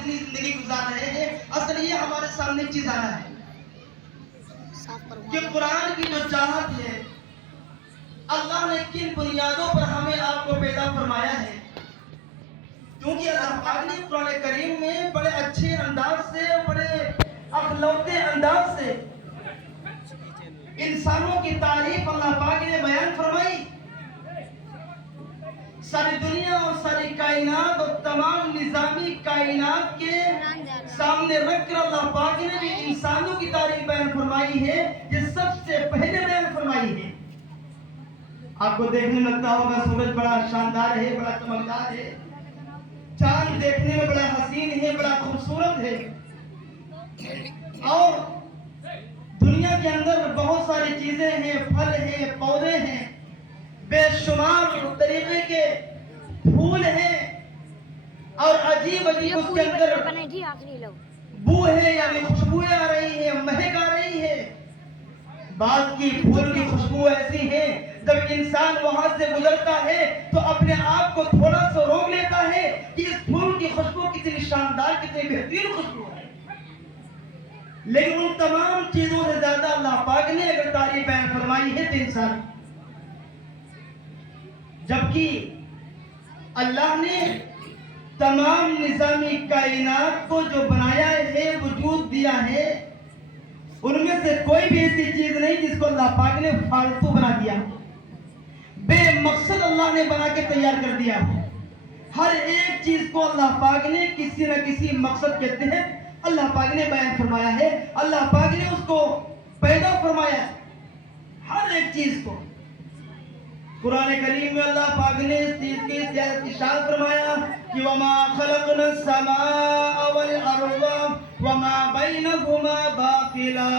کتنی زندگی گزار رہے ہیں، اصل یہ ہمارے سامنے چیز آنا ہے کہ قرآن کی جو چاہت ہے، اللہ نے کن بنیادوں پر ہمیں آپ کو پیدا فرمایا ہے. کیونکہ اللہ پاک نے قرآن کریم میں بڑے اچھے انداز سے، بڑے اخلوتے انداز سے انسانوں کی تعریف اللہ پاک نے بیان فرمائی. ساری دنیا اور ساری کائنات اور تمام نظامی کائنات کے سامنے رکھ کر اللہ پاک نے بھی انسانوں کی تعریف بیان فرمائی ہے، یہ سب سے پہلے بیان فرمائی ہے. آپ کو دیکھنے لگتا ہوگا سورج بڑا شاندار ہے، بڑا چمکدار ہے، چاند دیکھنے میں بڑا حسین ہے، بڑا خوبصورت ہے، اور دنیا کے اندر بہت ساری چیزیں ہیں، پھل ہیں، پودے ہیں، بے شمار طریقے کے پھول ہیں، اور عجیب عجیب اس کے اندر بو ہے، یعنی خوشبوئیں آ رہی ہیں، مہک آ رہی ہے. بعض کی پھول کی خوشبو ایسی ہے جب انسان وہاں سے گزرتا ہے تو اپنے آپ کو تھوڑا سا روک لیتا ہے کہ اس پھول کی خوشبو کتنی شاندار، کتنی بہترین خوشبو ہے. لیکن ان تمام چیزوں سے زیادہ اللہ پاک نے اگر تعریف بیان فرمائی ہے تو انسان. جبکہ اللہ نے تمام نظامی کائنات کو جو بنایا ہے، وجود دیا ہے، ان میں سے کوئی بھی ایسی چیز نہیں جس کو اللہ پاک نے فالتو بنا دیا، بے مقصد اللہ نے بنا کے تیار کر دیا. ہر ایک چیز کو اللہ پاک نے کسی نہ کسی مقصد کے تحت اللہ پاک نے بیان فرمایا ہے، اللہ پاک نے اس کو پیدا فرمایا ہے، ہر ایک چیز کو. قرآن کریم میں اللہ پاک نے اس چیز کی زیادت ارشاد فرمایا کہ وَمَا خَلَقْنَا السَّمَاءَ وَالْأَرْضَ وَمَا بَيْنَهُمَا بَاطِلًا.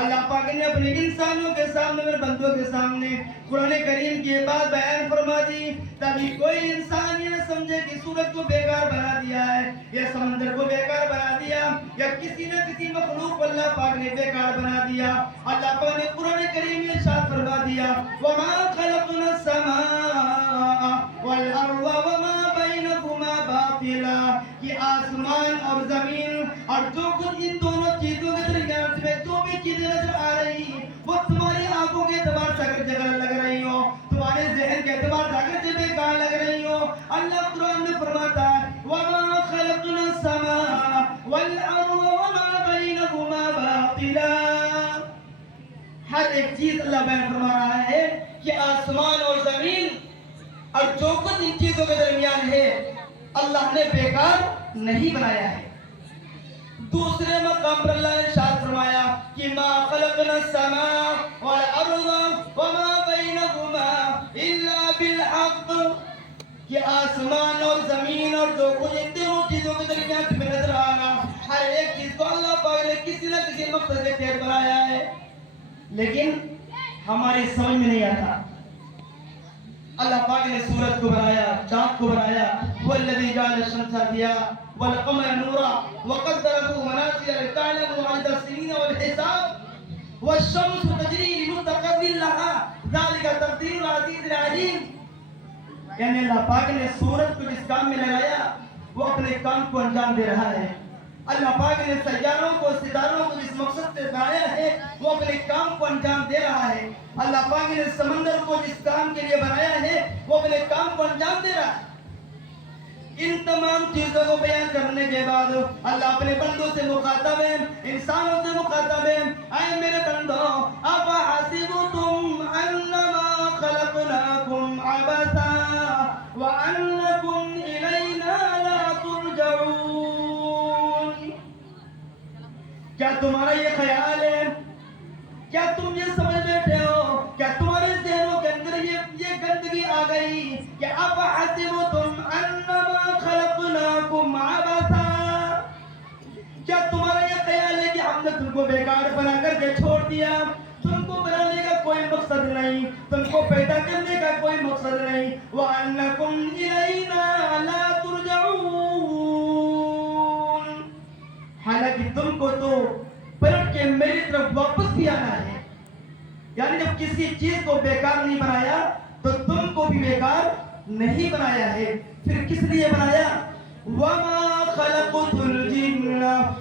اللہ پاک نے اپنے انسانوں کے سامنے، میرے بندوں کے سامنے قرآن کریم کی بات بیان فرما دی تاکہ کوئی انسان یہ سمجھے کہ سورج کو بیکار بنا دیا ہے، یا سمندر کو بیکار بنا دیا، یا کسی نہ کسی مخلوق کو اللہ پاک نے بیکار بنا دیا. اللہ پاک نے قرآن کریم میں ارشاد فرما دیا وَمَا خَلَقْنَا السَّمَاءَ وَالْأَرْضَ وَمَا بَيْنَهُمَا بَاطِلًا. کہ آسمان اور زمین اور جو کچھ ان دونوں چیزوں کے درمیان میں جو بھی چیزیں نظر آ رہی ہیں وہ تمہاری آنکھوں کے اعتبار سے اگر جگہ لگ رہی ہو، تمہارے ذہن کے اعتبار سے اگر جگہ بیکار لگ رہی ہو، اللہ قرآن میں فرماتا ہے وَمَا خَلَقْنَا السَّمَاءَ وَالْأَرْضَ وَمَا بَيْنَهُمَا بَاطِلًا. ہر ایک چیز اللہ بیان فرما رہا ہے کہ آسمان اور زمین اور جو کچھ ان چیزوں کے درمیان ہے اللہ نے بیکار نہیں بنایا ہے. دوسرے مقام پر اللہ نے ارشاد فرمایا کہ ما خلقنا السماء والارض وما بينهما الا بالحق. کہ آسمان اور زمین اور جو کچھ ان تینوں چیزوں کے درمیان میں نظر آنا، ہر ایک چیز کو اللہ پاک نے کسی نہ کسی مقصد کے تحت بنایا ہے، لیکن ہماری سمجھ میں نہیں آتا. اللہ پاک نے سورج کو بنایا، چاند کو بنایا، وَالَّذِي جَعَلَ الشَّمْسَ ضِيَاءً وَالْقَمَرَ نُورًا وَقَدَّرَهُ مَنَازِلَ لِتَعْلَمُوا عَدَدَ السِّنِينَ وَالْحِسَابَ وَالشَّمْسُ تَجْرِي لِمُسْتَقَرٍّ لَهَا ذَلِكَ تَقْدِيرُ الْعَزِيزِ الْعَلِيمِ. یعنی اللہ پاک نے سورج کو جس کام میں لگایا وہ اپنے کام کو انجام دے رہا ہے. اللہ پاک نے سیاروں کو، ستاروں کو جس مقصد سے بنایا ہے وہ اپنے کام کو انجام دے رہا ہے. اللہ پاک نے سمندر کو جس کام کے لیے بنایا ہے وہ اپنے کام کو انجام دے رہا ہے. ان تمام چیزوں کو بیان کرنے کے بعد اللہ اپنے بندوں سے مخاطب ہے، انسانوں سے مخاطب ہے. اے میرے بندوں، افحسبتم انما خلقناکم عبثا وانکم الینا لا ترجعون. کیا تمہارا یہ خیال ہے، کیا تم یہ سمجھ بیٹھے ہو، کیا تمہارے ذہنوں کے اندر یہ گندگی آ گئی کہ افحسبتم انما خلقناکم عبثا؟ کیا تمہارا یہ خیال ہے کہ ہم نے تم کو بیکار بنا کر کے چھوڑ دیا؟ تم کو بنانے کا کوئی مقصد نہیں، تم کو پیدا کرنے کا کوئی مقصد نہیں. وَأَنَّكُمْ إِلَيْنَا لَا تُرْجَعُونَ. حالانکہ تم کو تو پلٹ کے میری طرف واپس بھی آنا ہے. یعنی جب کسی چیز کو بیکار نہیں بنایا تو تم کو بھی بیکار نہیں بنایا ہے. پھر کس لیے بنایا؟ وَمَا خَلَقْتُ الْجِنَّ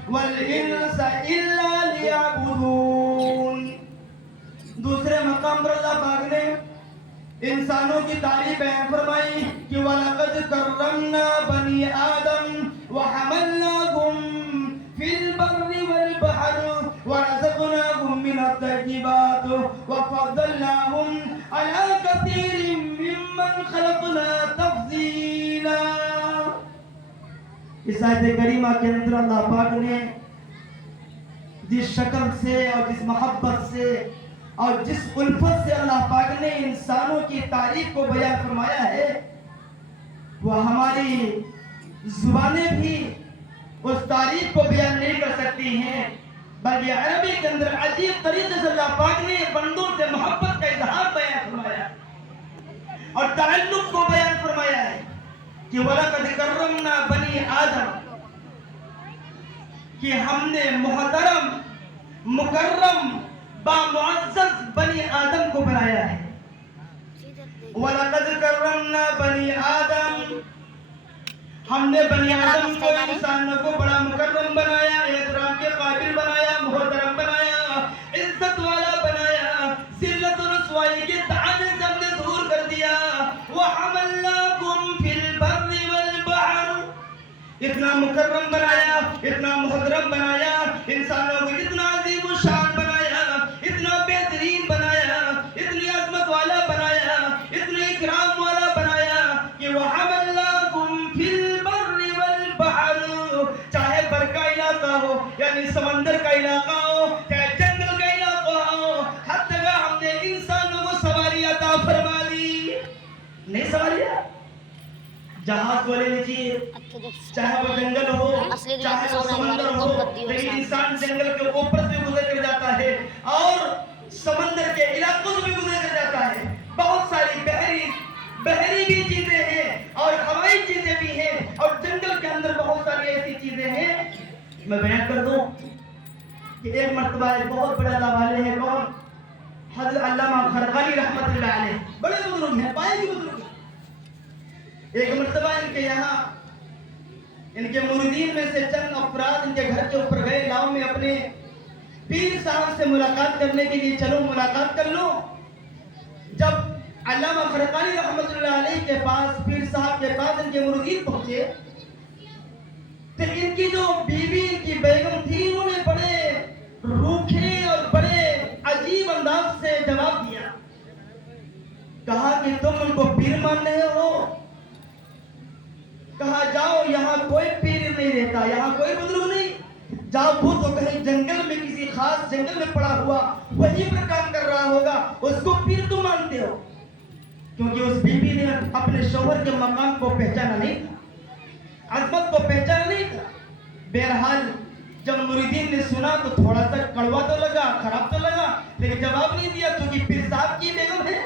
والإنس إلا ليعبدون. دوسرے مقام پر اللہ پاک نے انسانوں کی تعریف بیان فرمائی کہ وَلَقَدْ كَرَّمْنَا بَنِي آدَمَ وَحَمَلْنَاهُمْ فِي الْبَرِّ وَالْبَحْرِ وَرَزَقْنَاهُمْ مِنَ الطَّيِّبَاتِ وَفَضَّلْنَاهُمْ عَلَى كَثِيرٍ مِّمَّنْ خَلَقْنَا تَفْضِيلًا. اس آیت کریمہ کے اندر اللہ پاک نے جس شکل سے اور جس محبت سے اور جس الفت سے اللہ پاک نے انسانوں کی تعریف کو بیان فرمایا ہے وہ ہماری زبانیں بھی اس تعریف کو بیان نہیں کر سکتی ہیں، بلکہ عربی کے اندر عجیب طریقے سے اللہ پاک نے بندوں سے محبت کا اظہار بیان فرمایا اور تعلق کو بیان فرمایا ہے کہ وَلَقَدْ كَرَّمْنَا بَنِي آدَمَ، کہ ہم نے محترم مکرم بامعزز بنی آدم کو بنایا ہے. وَلَقَدْ كَرَّمْنَا بَنِي آدَمَ، ہم نے بنی آدم کو انسانوں کو بڑا مکرم بنایا، احترام کے قابل بنایا، محترم بنایا، عزت والا بنایا، ذلت و رسوائی کے طعنے سے ہم نے دور کر دیا. وَحَمَلْنَاكُمْ فِي الْبَرِّ وَالْبَحْرِ، اتنا مکرم بنایا، اتنا محترم بنایا، انسانوں کو اتنا عظیم و شان بنایا، اتنا بہترین بنایا، اتنی عظمت والا بنایا، اتنی اکرام والا بنایا کہ وَحَمَلْنَاكُمْ فِي الْبَرِّ وَالْبَحْرِ، چاہے بر کا علاقہ ہو یعنی سمندر کا علاقہ ہو، چاہے جنگل کا علاقہ ہو، ہر جگہ ہم نے انسانوں کو سواری عطا فرما دی. نہیں سواریاں جہاز والے لیجیے، چاہے وہ جنگل ہو چاہے وہ سمندر ہو، لیکن انسان جنگل کے اوپر سے گزر کر جاتا ہے اور سمندر کے علاقوں سے بھی گزر کر جاتا ہے. بہت ساری بحری بھی چیزیں ہیں اور ہوائی چیزیں بھی ہیں اور جنگل کے اندر بہت ساری ایسی چیزیں ہیں. میں بیان کر دوں کہ ایک مرتبہ ایک بہت بڑے اللہ والے ہیں، کون؟ حضرت علامہ خرقانی رحمت اللہ علیہ، بڑے بزرگ ہیں، پائے بھی بزرگ ہیں. ایک مرتبہ ان کے یہاں ان کے مریدین میں سے چند افراد ان کے گھر کے اوپر گئے، لاؤ میں اپنے پیر صاحب سے ملاقات کرنے کے لیے چلو ملاقات کر لو. جب علامہ خرقانی رحمت اللہ علیہ کے پاس، پیر صاحب کے پاس ان کے مریدین پہنچے تو ان کی جو بیوی ان کی بیگم تھی انہوں نے بڑے روکھے اور بڑے عجیب انداز سے جواب دیا. کہا کہ تم ان کو پیر مان رہے ہو؟ کہا جاؤ یہاں کوئی پیر نہیں رہتا، یہاں کوئی بزرگ نہیں، جاؤ وہ تو کہیں جنگل میں کسی خاص جنگل میں پڑا ہوا وہیں پر کام کر رہا ہوگا، اس کو پیر تم مانتے ہو. کیونکہ اس بیوی نے اپنے شوہر کے مقام کو پہچانا نہیں تھا، عظمت کو پہچانا نہیں تھا. بہرحال جب مریدین نے سنا تو تھوڑا سا کڑوا تو لگا، خراب تو لگا، لیکن جواب نہیں دیا کیونکہ پیر صاحب کی بیگم ہے.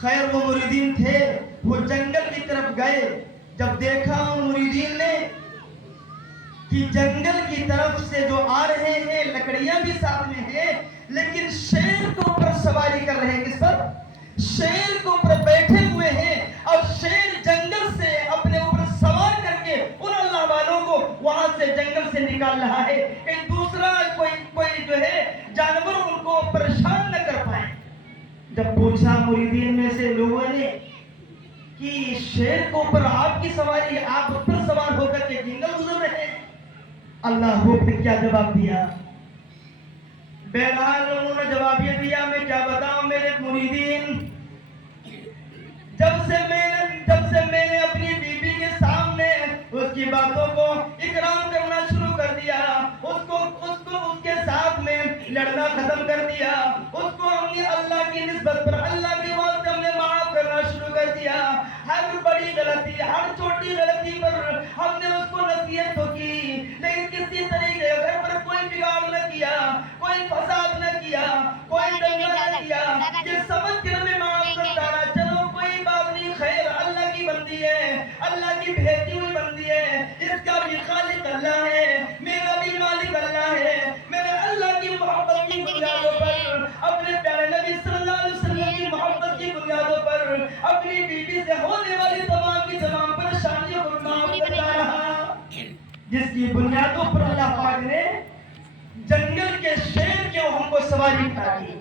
خیر وہ مریدین تھے، وہ جنگل کی طرف گئے. جب دیکھا مریدین نے کہ جنگل کی طرف سے جو آ رہے ہیں لکڑیاں بھی ساتھ میں ہیں لیکن شیر کے اوپر سواری کر رہے ہیں. کس پر؟ شیر کے اوپر بیٹھے ہوئے ہیں اور شیر جنگل سے اپنے اوپر سوار کر کے ان اللہ والوں کو وہاں سے جنگل سے نکال رہا ہے کہ دوسرا کوئی جو ہے جانور ان کو پریشان نہ کر پائے. جب پوچھا مریدین میں سے لوگوں نے کہ شیر کو اوپر آپ کی سواری، آپ اس پر سوار ہو کر کے جنگل گزر رہے ہیں، اللہ نے کیا جواب دیا؟ بہرحال انہوں نے جواب یہ دیا، میں کیا بتاؤں میرے مریدین، جب سے میں نے اپنی بیوی کے سامنے اس کی باتوں کو اکرام کرنا شروع کر دیا، اس کے ساتھ میں لڑنا ختم کر دیا، اس کو ہم نے اللہ کی نسبت پر اللہ کے واسطے ہم نے معاف کرنا شروع کر دیا. ہر بڑی غلطی، ہر چھوٹی غلطی پر ہم نے اس کو نصیحت تو کی، لیکن کسی طریقے گھر پر کوئی بگاڑ نہ کیا، کوئی فساد نہ کیا، کوئی دنگا نہ کیا کہ سمجھ کر میں معاف کرتا رہا. چلو کوئی بات نہیں، خیر اللہ کی بندی ہے، اللہ کی بھیجی ہوئی بندی ہے، اس کا بھی خالق اللہ ہے، میرا بھی مالک اللہ ہے. میرے اللہ کی محبت کی بنیادوں پر، اپنے پیارے نبی صلی اللہ علیہ وسلم کی محبت کی بنیادوں پر اپنی بیوی سے ہونے والی تمام کی تمام پریشانیوں کو معاف کرتا رہا. جس کی بنیادوں پر اللہ پاک نے جنگل کے شیر کے ہم کو سواری کرا دی.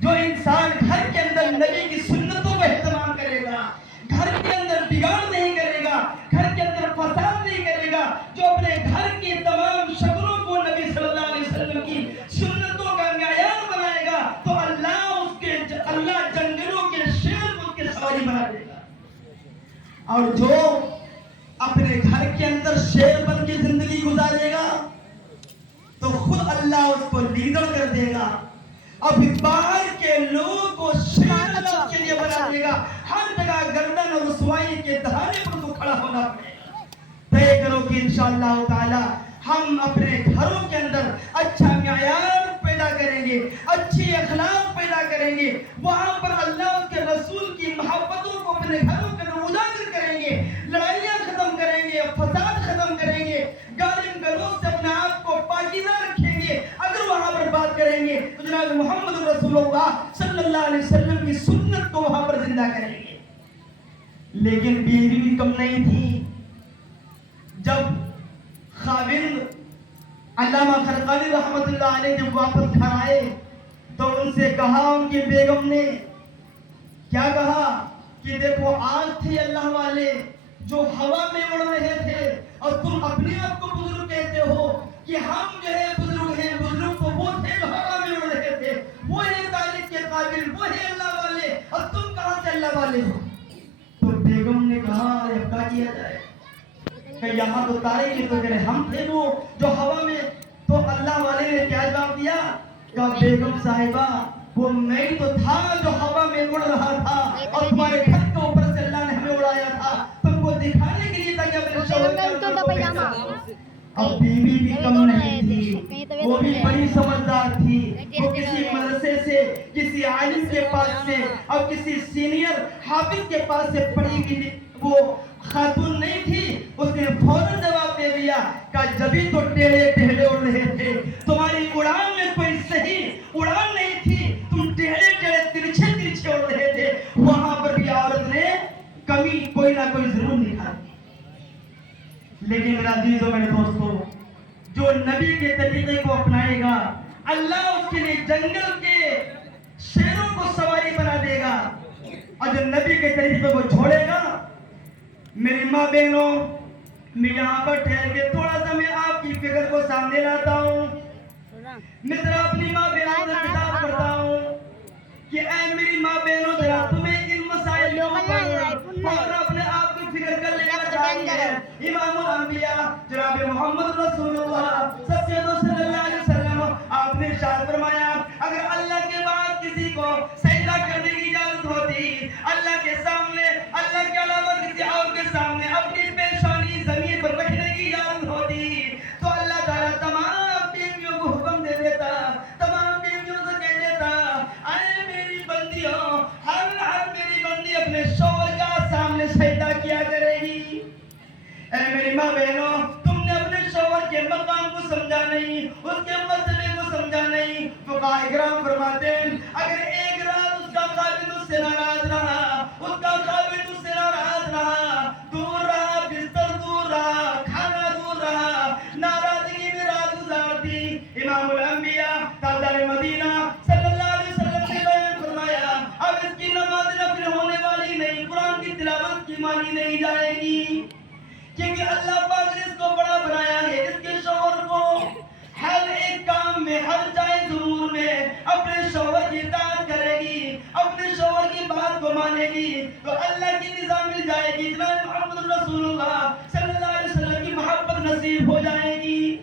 جو انسان گھر کے اندر نبی کی سنتوں کا اہتمام کرے گا، گھر کے اندر بگاڑ نہیں کرے گا، گھر کے اندر فساد نہیں کرے گا، جو اپنے گھر کی تمام شکلوں کو نبی صلی اللہ علیہ وسلم کی سنتوں کا معیار بنائے گا، تو اللہ جنگلوں کے شیر کو اس کے سواری بنا دے گا. اور جو اپنے گھر کے اندر شیر بن کے زندگی گزارے گا تو خود اللہ اس کو لیڈر کر دے گا. اب باہر کے لوگوں کو شیر اللہ اس کے لیے بنا دے گا. ہر جگہ گردن اور رسوائی کے دہانے پر تو کھڑا ہونا پڑے گا. طے کرو کہ انشاءاللہ تعالی ہم اپنے گھروں کے اندر اچھا معیار پیدا کریں گے، اچھی اخلاق پیدا کریں گے. وہاں پر اللہ اور کے رسول کی محبتوں کو اپنے گھروں کے اندر اجاگر کریں گے، لڑائیاں ختم کریں گے، فساد ختم کریں گے، گالی گلوچ سے اپنے آپ کو پاکیزہ رکھیں گے. اگر وہاں پر بات کریں گے تو جناب محمد رسول اللہ صلی اللہ علیہ وسلم کی سنت کو وہاں پر زندہ کریں گے. لیکن بیوی بھی کم نہیں تھی. جب خاوند علامہ خرقانی رحمت اللہ علیہ جب واپس گھر آئے تو ان سے کہا، ان کی بیگم نے کیا کہا کہ دیکھو آج تھے اللہ والے جو ہوا میں اڑ رہے تھے اور تم اپنے آپ کو بزرگ کہتے ہو کہ ہم جو ہے بزرگ ہیں. بزرگ تو وہ تھے جو ہوا میں اڑ رہے تھے، وہ ہے تعریف کے قابل، وہ ہے اللہ والے، اور تم کہاں سے اللہ والے ہو. تو بیگم نے کہا اب کیا کیا جائے کہ یہاں تو تارے کی تو کرے ہم تھے وہ جو ہوا میں. تو اللہ والے نے کیا جواب دیا کہ بیگم صاحبہ وہ میں تو تھا جو ہوا میں اڑ رہا تھا اور تمہارے گھر کے اوپر سے اللہ نے ہمیں اڑایا تھا تم کو دکھانے کے لیے تھا کہ اپنے شوہر کا. اب بیوی بھی کم نہیں تھی، وہ بھی بڑی سمجھدار تھی. وہ کسی مدرسے سے، کسی عالم کے پاس سے اور کسی سینئر حافظ کے پاس سے پڑھی ہوئی وہ خاتون نہیں تھی. اس نے فوراً جواب دے دیا کہ جبھی تو ٹیڑھے ٹیڑھے اڑ رہے تھے، تمہاری اڑان میں کوئی صحیح اڑان نہیں تھی، تم ٹیڑھے ٹیڑھے ترچھے ترچھے اڑ رہے تھے. وہاں پر بھی عورت نے کمی کوئی نہ کوئی ضرور نکالی. لیکن میرا عزیزو میرے دوستو، جو نبی کے طریقے کو اپنائے گا اللہ اس کے لیے جنگل کے شیروں کو سواری بنا دے گا. اور جو نبی کے طریقے کو چھوڑے گا، میری ماں بہنوں میں یہاں پر ٹھہر کے تھوڑا سا میں آپ کی فکر کو سامنے لاتا ہوں. میں ذرا اپنی ماں بہنوں سے خطاب کرتا ہوں کہ اے میری ماں بہنوں، ذرا تمہیں ان مسائل کے اوپر اور اپنے آپ کی فکر کر لینا چاہیے. امام الانبیاء جناب محمد رسول اللہ صلی اللہ علیہ وسلم آپ نے ارشاد فرمایا اگر اللہ کے بعد کسی کو سجدہ کرنے کی اجازت ہوتی، اللہ کے سامنے اللہ کے علاوہ کسی اور کے سامنے اپنی پیشانی زمین پر رکھنے کی اجازت ہوتی تو اللہ تعالیٰ تمام بیویوں کو حکم دے دیتا، تمام بیویوں سے کہہ دیتا اے میری بندیوں، ہر میری بندی اپنے شوہر کا سامنے سجدہ کیا کرے گی. اے میری ماں بہنوں، تم نے اپنے شوہر کے مقام کو سمجھا نہیں، اس کے مرتبے کو سمجھا نہیں. فقہاء کرام فرماتے ہیں اگر ایک رات اس کا خاوند اس سے ناراض رہا، اس کا خاوند اس سے ناراض رہا، دور رہا، بستر دور رہا، کھانا دور رہا، ناراضگی میں رات گزار دی. امام الانبیاء تاجدار مدینہ صلی اللہ علیہ وسلم نے بیان فرمایا اب اس کی نماز نفل ہونے والی نہیں، قرآن کی تلاوت کی مانی نہیں جائے گی. کیونکہ اللہ پاک نے اس کو بڑا بنایا ہے، اس کے شوہر کو ہر ایک کام میں، ہر جائز ضرور میں اپنے شوہر کی اطاعت کرے گی، اپنے شوہر کی بات کو مانے گی تو اللہ کی نظام مل جائے گی. جناب محمد رسول اللہ صلی اللہ علیہ وسلم کی محبت نصیب ہو جائے گی.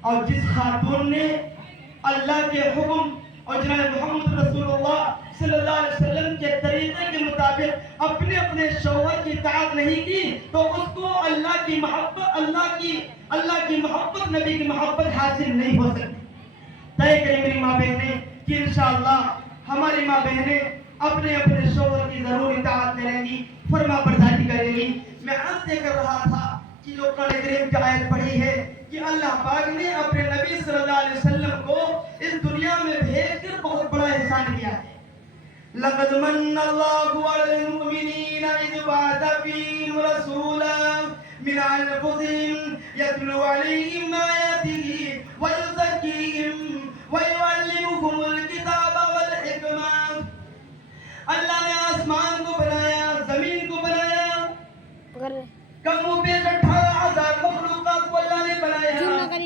اور جس خاتون نے اللہ کے حکم اور جناب محمد رسول اللہ صلی اللہ علیہ وسلم کے طریقے کے مطابق اپنے شوہر کی اطاعت نہیں کی تو اس کو اللہ کی محبت نبی کی محبت حاصل نہیں ہو سکتی. طے کریں میری ماں بہنیں کہ انشاءاللہ ہماری ماں بہنیں اپنے شوہر کی ضرور اطاعت کریں گی، فرما برداری کریں گی. میں عرض یہ کر رہا تھا کہ جو قرآن کریم کی آیت پڑھی ہے کہ اللہ پاک نے اپنے نبی صلی اللہ علیہ وسلم کو اس دنیا میں بھیج کر بہت بڑا احسان کیا ہے. لقد من اللہ علی المؤمنین اذ بعث فیہم رسولا من أنفسهم يتلو عليهم آياته ويزكيهم ويعلمهم الكتاب والحكمة. اللہ نے آسمان کو بنایا، زمین کو بنایا، کم و بیش 18,000 مخلوقات کو اللہ نے بنایا.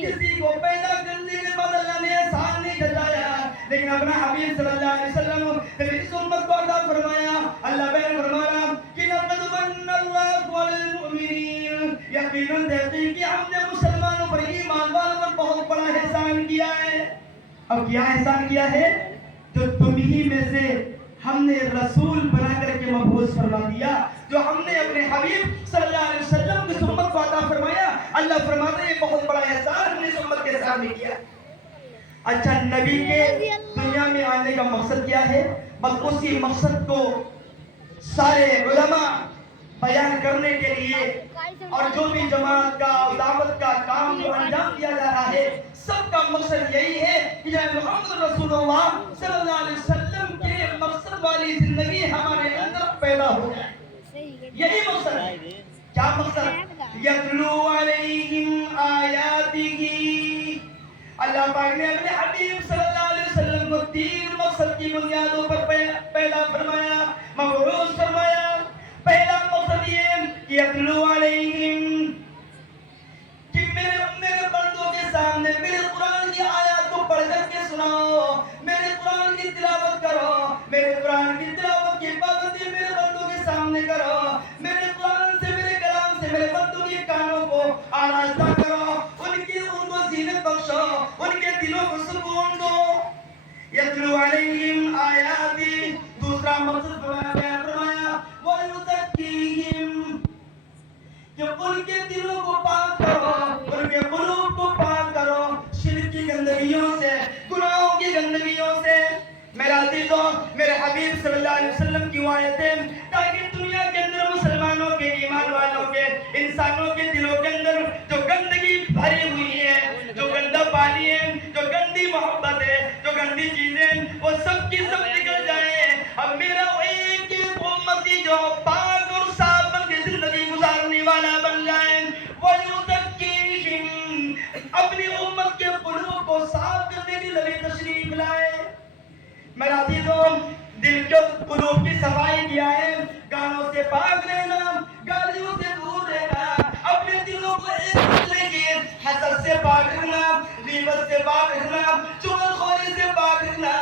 کسی کو پیدا کرنے کے بعد اللہ نے احسان نہیں جتایا، لیکن اپنا حبیب صلی اللہ علیہ وسلم نے اس امت کو عطا فرمایا. اللہ بیان فرمایا کہ لقد من اللہ علی المؤمنین، یقیناً تحقیق کہ ہم نے مسلمانوں پر، ایمان والوں پر بہت بڑا احسان کیا ہے. اب کیا احسان کیا ہے؟ جو تم ہی میں سے ہم نے رسول بنا کر کے مبعوث فرما دیا، جو ہم نے اپنے حبیب صلی اللہ علیہ وسلم کی امت کو عطا فرمایا. اللہ فرماتے ہیں یہ بہت بڑا احسان ہم نے اس امت کے سامنے کیا. اچھا، نبی کے دنیا میں آنے کا مقصد کیا ہے؟ بس اسی مقصد کو سارے علماء بیان کرنے کے لیے، اور جو بھی جماعت کا دعوت کا کام جو انجام دیا جا رہا ہے، سب کا مقصد یہی ہے کہ جناب محمد رسول اللہ صلی اللہ علیہ وسلم کے مقصد والی زندگی ہمارے اندر پیدا ہو جائے. یہی مقصد ہے. کیا مقصد؟ یتلو علیہم آیاتہ. اللہ پاک نے اپنے حبیب صلی اللہ علیہ وسلم کو 3 مقصد کی بنیادوں پر پیدا فرمایا، مبعوث فرمایا. پہلا مقصد یہ کہ یتلو علیہم، کہ میرے بندوں کے سامنے میرے قرآن کی آیات کو پڑھ کر کے سناؤ، میرے قرآن کی تلاوت کرو، میرے قرآن کی تلاوت کی پابندی میرے بندوں کے سامنے کرو، میرے قرآن سے، میرے کلام سے میرے بندوں کے کانوں کو آراستہ کرو، ان کو زینت بخشو، ان کے دلوں کو سکون دو. یتلو علیہم آیاتی. دوسرا مقصد بیان فرمایا وَيُزَكِّيهِمْ، کہ ان کے دلوں کو پاک کرو، ان کے قلوب کو پاک کرو شرک کی گندگیوں سے، گناہوں کی گندگیوں سے. میرا عزیزوں، میرے حبیب صلی اللہ علیہ وسلم کی آیتیں تاکہ دنیا کے اندر مسلمانوں کے، ایمان والوں کے، انسانوں کے دلوں کے اندر جو گندگی بھری ہوئی ہے، جو گندا پانی ہے، جو گندی محبت ہے، جو گندی چیزیں، وہ سب کی سب نکل جائیں. اب میرا ایک امتی جو پاک اور صاف بن کے زندگی گزارنے والا بن جائے. وَيُزَكِّيهِمْ، اپنی امت کے قلوب کو صاف کرنے کی نبی تشریف لائے. میرا عزیزوں، دل کے قلوب کی صفائی کیا ہے؟ گانوں سے پاک رہنا، گالیوں سے دور رہنا، اپنے دلوں کو ایک دوسرے کے حسد سے پاک رکھنا، غیبت سے پاک رکھنا، چغلخوری سے پاک رکھنا.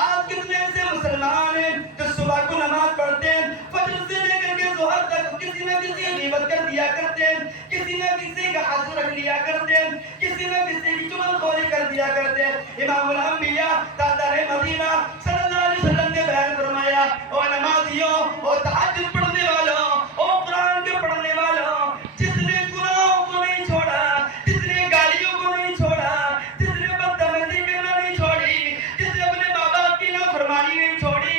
آج کتنے ایسے مسلمان ہیں جو صبح کو نماز پڑھتے ہیں، فجر سے لے کر کے ظہر تک کسی نہ کسی غیبت کر دیا کرتے ہیں، کسی نہ کسی کا حسد رکھ لیا کرتے ہیں، کسی نہ کسی کی چغلخوری کر دیا کرتے ہیں. امام الانبیاء تاجدار مدینہ صلی اللہ علیہ وسلم نے بیان فرمایا، او نمازیوں، او تہجد پڑھنے والوں، او قرآن کے پڑھنے والوں، جس نے گناہوں کو نہیں چھوڑا، جس نے گالیوں کو نہیں چھوڑا، جس نے بدتمیزی کرنا نہیں چھوڑی، جس نے اپنے ماں باپ کی نافرمانی نہیں چھوڑی،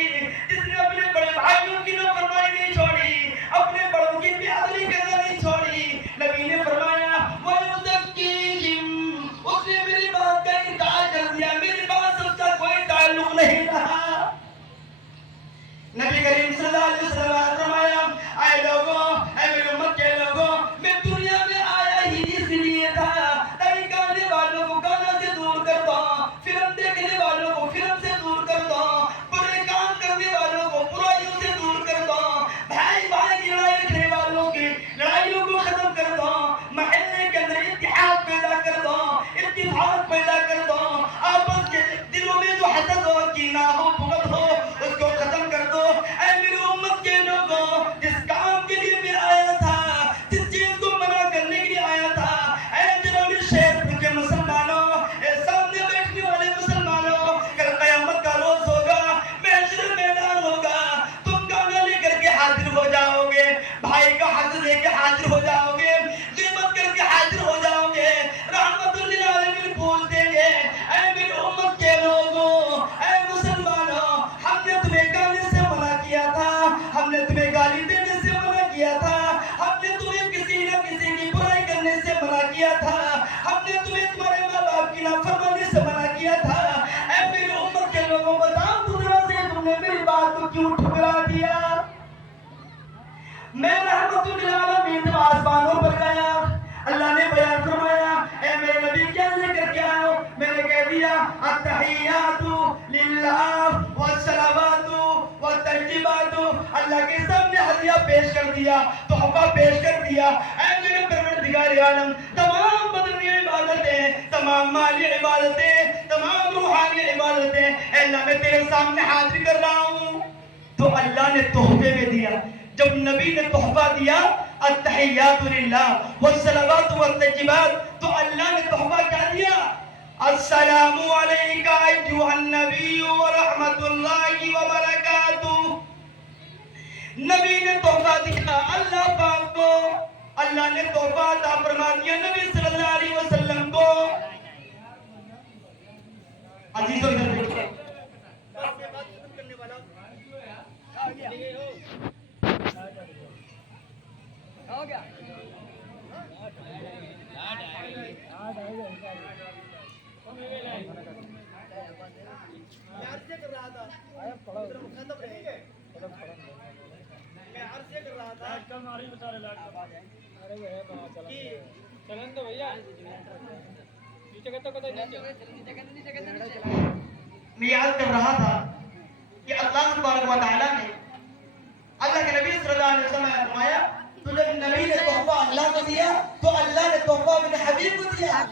جس نے اپنے بڑے بھائیوں کی نافرمانی نہیں چھوڑی، اپنے بڑوں کی بےادبی کرنا نہیں چھوڑی، نبی نے فرمایا وَيُزَكِّيهِمْ، اس نے میری بات کا انکار کر دیا، میری کر دیا، تحفہ پیش کر دیا۔ اے میرے پروردگار عالم، تمام بدنی عبادتیں، تمام مالی عبادتیں، تمام روحانی عبادتیں اے اللہ میں تیرے سامنے حاضر کر رہا ہوں۔ تو اللہ نے تحفے میں دیا، جب نبی نے تحفہ دیا التحیات للہ والصلوات والطیبات، تو اللہ نے تحفہ کیا دیا؟ السلام علیکہ ایھا النبی ورحمت اللہ وبرکاتہ۔ نبی نے تحفہ دیا اللہ پاک کو، اللہ نے تحفہ عطا فرما دیا نبی صلی اللہ علیہ وسلم کو۔ عزیزوں ادھر دیکھیں، میں یاد کر رہا تھا کہ اللہ تبارک و تعالیٰ نے اللہ کے نبی صلی اللہ علیہ وسلم نے فرمایا تو جب نبی نے تحفہ اللہ کو دیا تو اللہ نے تحفہ اپنے حبیب کو دیا۔ آپ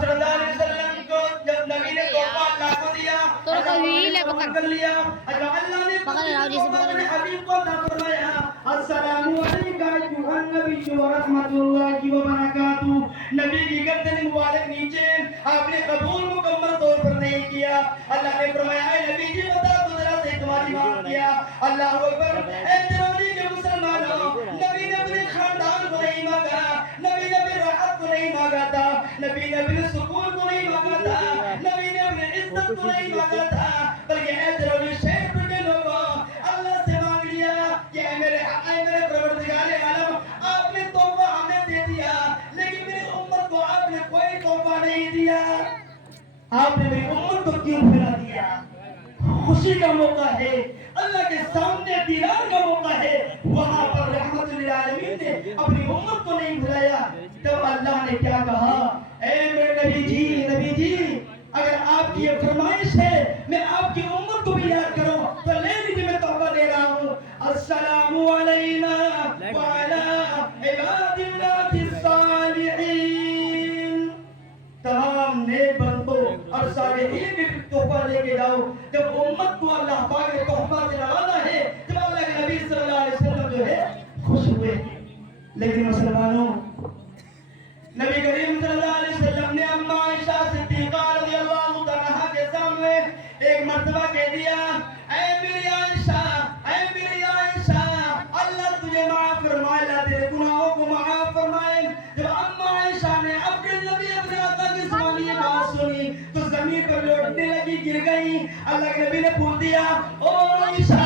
صلی اللہ علیہ وسلم کو جب نبی نے تحفہ اللہ کو دیا، اللہ کر لیا، اللہ نے تحفہ اپنے حبیب کو عطا فرمایا۔ السلام علیکہ ایھا النبی ورحمت اللہ وبرکاتہ۔ نبی کی گردن مبارک نیچے، آپ نے قبول مکمل طور پر نہیں کیا۔ اللہ نے فرمایا اے نبی جی بتا تو ذرا سے تمہاری بات کیا۔ اللہ اکبر۔ اے جنوبی کے مسلمانوں، نبی نے اپنے خاندان کو نہیں مانگا، نبی نے اپنی راحت کو نہیں مانگا تھا، نبی نے اپنے سکون کو نہیں مانگا تھا، نبی نے اپنے عزت کو نہیں مانگا تھا، بلکہ اے جنوبی شہر کے لوگوں اللہ سے مانگ لیا کہ اے میرے پروردگار عالم، آپ نے تحفہ ہمیں دے دیا لیکن میری امت کو آپ نے کوئی تحفہ نہیں دیا، آپ نے میری امت کو کیوں پھرا دیا؟ خوشی کا موقع ہے، اللہ کے سامنے دیدار کا موقع ہے، وہاں پر رحمت للعالمین نے اپنی امت کو نہیں بھلایا۔ تب اللہ نے کیا کہا؟ اے میرے نبی جی اگر آپ کی یہ فرمائش ہے میں آپ کی امت کو بھی یاد کروں تو لے لیجیے، میں تحفہ دے رہا ہوں۔ السلام علینا وعلی عباد اللہ الصالحین۔ تمام نیک بندوں اور صالحین بھی تحفہ لے کے جاؤ۔ جب امت کو اللہ پاک نے تحفہ سے نوازا ہے، جب اللہ کے نبی صلی اللہ علیہ وسلم جو ہے خوش ہوئے۔ لیکن مسلمانوں، نبی کریم صلی اللہ علیہ وسلم نے اما عائشہ صدیقہ رضی اللہ عنہا کے سامنے ایک مرتبہ کہہ دیا اے میری عائشہ اللہ تجھے معاف فرمائے، اللہ تیرے گناہوں کو معاف فرمائے۔ جب اما عائشہ نے اپنے نبی اپنے آقا کی زبانی یہ بات سنی تو زمین پر لوٹنے لگی، گر گئی۔ اللہ کے نبی نے پوچھ دیا او عائشہ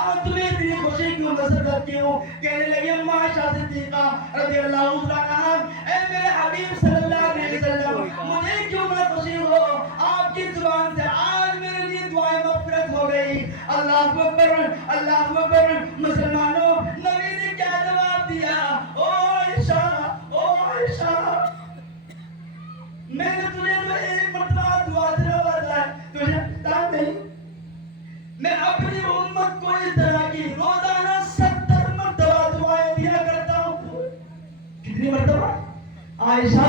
آج تمہیں اتنی خوشی کیوں، مسرت کیوں؟ کہنے لگی اما عائشہ صدیقہ رضی اللہ عنہا اے میرے حبیب صلی اللہ علیہ وسلم مجھے کیوں نہ خوشی ہو، آپ کی زبان سے آج میرے لیے دعائیں مغفرت ہو گئی۔ اللہ اکبر، اللہ اکبر۔ مسلمانوں، نبی نے کیا جواب دیا؟ او عائشہ میں نے تجھے تو ایک مرتبہ دعا سے نوازا ہے، تجھے پتا نہیں میں اپنی امت کو اس طرح کی روزانہ 70 مرتبہ دعائیں دیا کرتا ہوں۔ کتنی مرتبہ؟ عائشہ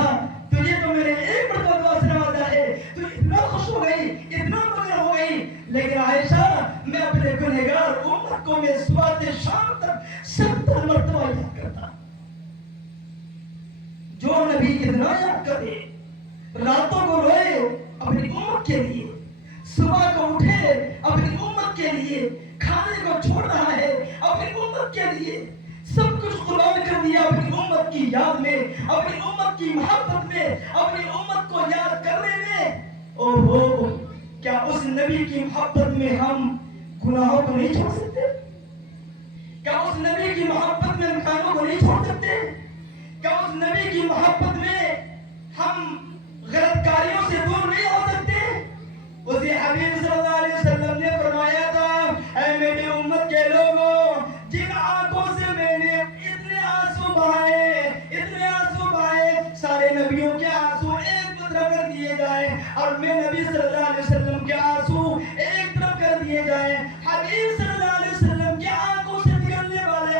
تجھے تو میرے ایک مرتبہ دعا سے نوازا ہے، تو اتنا خوش ہو گئی، اتنا مغرور ہو گئی، لیکن عائشہ میں اپنے گنہگار امت کو میں صبح سے شام تک 70 مرتبہ یاد کرتا ہوں۔ جو نبی اتنا یاد کرے، راتوں کو روئے اپنی امت کے لیے، صبح کو اٹھے اپنی امت کے لیے، کھانے کو چھوڑ رہا ہے اپنی امت کے لیے، سب کچھ قربان کر دیا اپنی امت کی یاد میں، اپنی امت کی محبت میں، اپنی امت کو یاد کرنے میں۔ اوہو، کیا اس نبی کی محبت میں ہم گناہوں کو نہیں چھوڑ سکتے؟ کیا اس نبی کی محبت میں ہم کاموں کو نہیں چھوڑ سکتے؟ کیا اس نبی کی محبت میں ہم غلط کاریوں سے دور نہیں ہو سکتے؟ اسی حبیب صلی اللہ علیہ وسلم نے فرمایا تھا اے میری امت کے لوگوں، جن آنکھوں سے میں نے اتنے آنسو بہائے سارے نبیوں کے آنسو ایک طرف کر دیے جائیں اور میں نبی صلی اللہ علیہ وسلم کے آنسو ایک طرف کر دیے جائیں۔ حبیب صلی اللہ علیہ وسلم کے آنکھوں سے نکلنے والے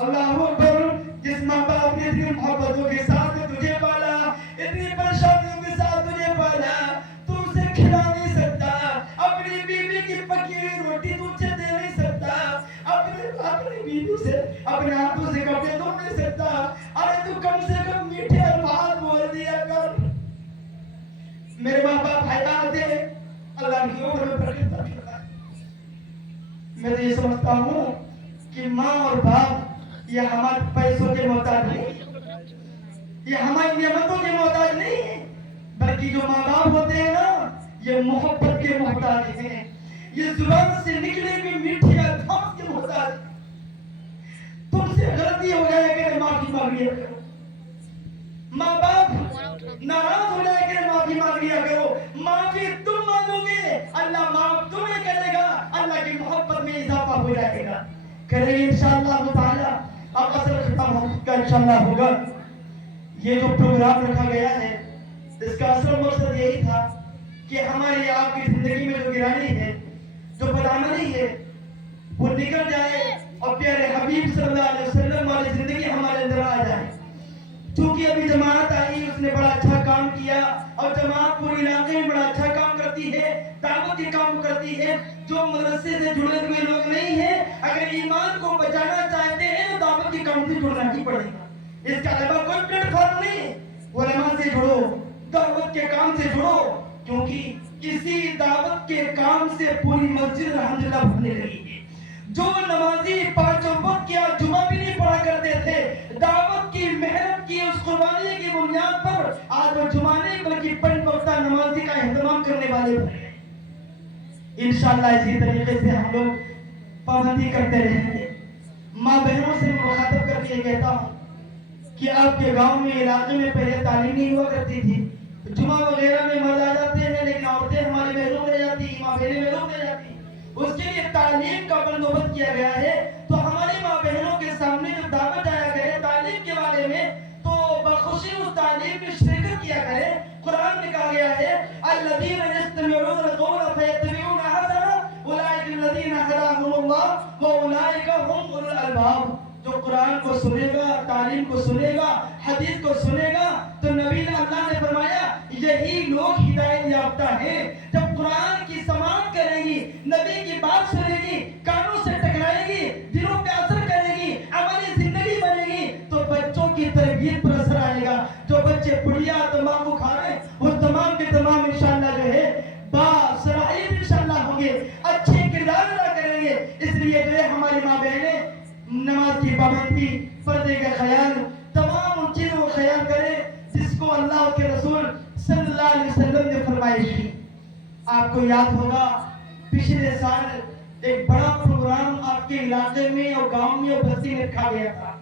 اللہ اکبر. جس ماں باپ نے اتنی محبتوں کے ساتھ تجھے پالا, اتنی پریشانیوں کے ساتھ تجھے پالا, تو اسے کھلا نہیں سکتا, اپنی بیوی کی پکی ہوئی روٹی تجھے دے نہیں سکتا, اپنی بیوی سے اپنے ہاتھوں سے کپڑے دھو نہیں سکتا. ارے تو کم سے کم میٹھے الفاظ بول دیا کر. میرے ماں باپ حیات ہے, اللہ کی عمر میں برکت عطا فرمائے. میں تو یہ سمجھتا ہوں کہ ماں اور باپ یہ ہمارے پیسوں کے محتاج نہیں, یہ ہماری نعمتوں کے محتاج نہیں ہے, بلکہ جو ماں باپ ہوتے ہیں نا یہ محبت کے محتاج ہیں, یہ زبان سے نکلے ہوئے میٹھے الفاظ کے محتاج ہیں. تم سے غلطی ہو جائے کہ معافی مانگ لیا کرو, ماں باپ ناراض ہو جائے کہ معافی مانگ لیا کرو. معافی تم مانگو گے, اللہ معاف تمہیں کرے گا, اللہ کی محبت میں اضافہ ہو جائے گا. کریں انشاءاللہ تعالی. اب اصل ختم کا انشاءاللہ ہوگا. یہ جو پروگرام رکھا گیا ہے اس کا اصل مقصد یہی تھا کہ ہماری آپ کی زندگی میں جو گرانی ہے, جو بدعملی ہے, وہ نکل جائے اور پیارے حبیب صلی اللہ علیہ وسلم والی زندگی ہمارے اندر آ جائے. چونکہ ابھی جماعت آئی, اس نے بڑا اچھا کام کیا, اور جماعت پوری علاقے میں بڑا اچھا کام کرتی ہے, دعوت کے کام کرتی ہے. جو مدرسے سے جڑے ہوئے لوگ نہیں ہیں, اگر ایمان کو بچانا چاہتے ہیں تو دعوت کے کام سے جڑنا ہی پڑے گا. اس کا علاوہ کوئی پلیٹ فارم نہیں ہے. علماء سے جڑو, دعوت کے کام سے جڑو, کیونکہ اسی دعوت کے کام سے پوری مسجد الحمدللہ بھرنے لگی ہے. جو نمازی پانچوں وقت کیا جمعہ بھی نہیں پڑھا کرتے تھے, دعوت کی محنت کی اس قربانی کی بنیاد پر آج وہ جمعہ نہیں بلکہ پنج وقتہ نمازی کا اہتمام کرنے والے بن گئے. انشاءاللہ اسی طریقے سے ہم لوگ پابندی کرتے رہیں گے. ماں بہنوں سے مخاطب کر کے کہتا ہوں کہ آپ کے گاؤں میں, علاقے میں پہلے تعلیم نہیں ہوا کرتی تھی. جمعہ وغیرہ میں مرد آ جاتے ہیں لیکن عورتیں ہماری بہنوں رہ جاتی, ماں بہنیں بہنوں رہ جاتی. اس کے لیے تعلیم کا بندوبست کیا گیا ہے. تو ہماری ماں بہنوں کے سامنے جو دعوت آیا کرے تعلیم کے بارے میں, تو بخوشی اس تعلیم میں شرکت کیا کرے. قرآن میں کہا گیا ہے الذین یستمعون القول فیتبعون احسنہ اولئک الذین ہداهم اللہ واولئک هم اولو الالباب. جو قرآن کو سنے گا, تعلیم کو سنے گا, حدیث کو سنے گا, تو نبی نے اللہ نے فرمایا یہی لوگ ہدایت یافتہ ہیں. جب قرآن کی سماعت کرے گی, نبی کی بات سنے گی, کانوں سے ٹکرائے گی, دلوں پہ اثر کرے گی, عملی زندگی بنے گی, تو بچوں کی تربیت پر اثر آئے گا. جو بچے پڑیا تمباکو کھا رہے وہ تمام کے تمام انشاءاللہ جو ہے باصلاحیت انشاءاللہ ہوں گے, اچھے کردار ادا کریں گے. اس لیے جو ہے ہماری ماں بہنیں نماز کی پابندی, پردے کا خیال, تمام ان چیزوں کو خیال کریں جس کو اللہ کے رسول صلی اللہ علیہ وسلم نے فرمائش کی. آپ کو یاد ہوگا پچھلے سال ایک بڑا پروگرام آپ کے علاقے میں اور گاؤں میں اور بستی میں رکھا گیا تھا.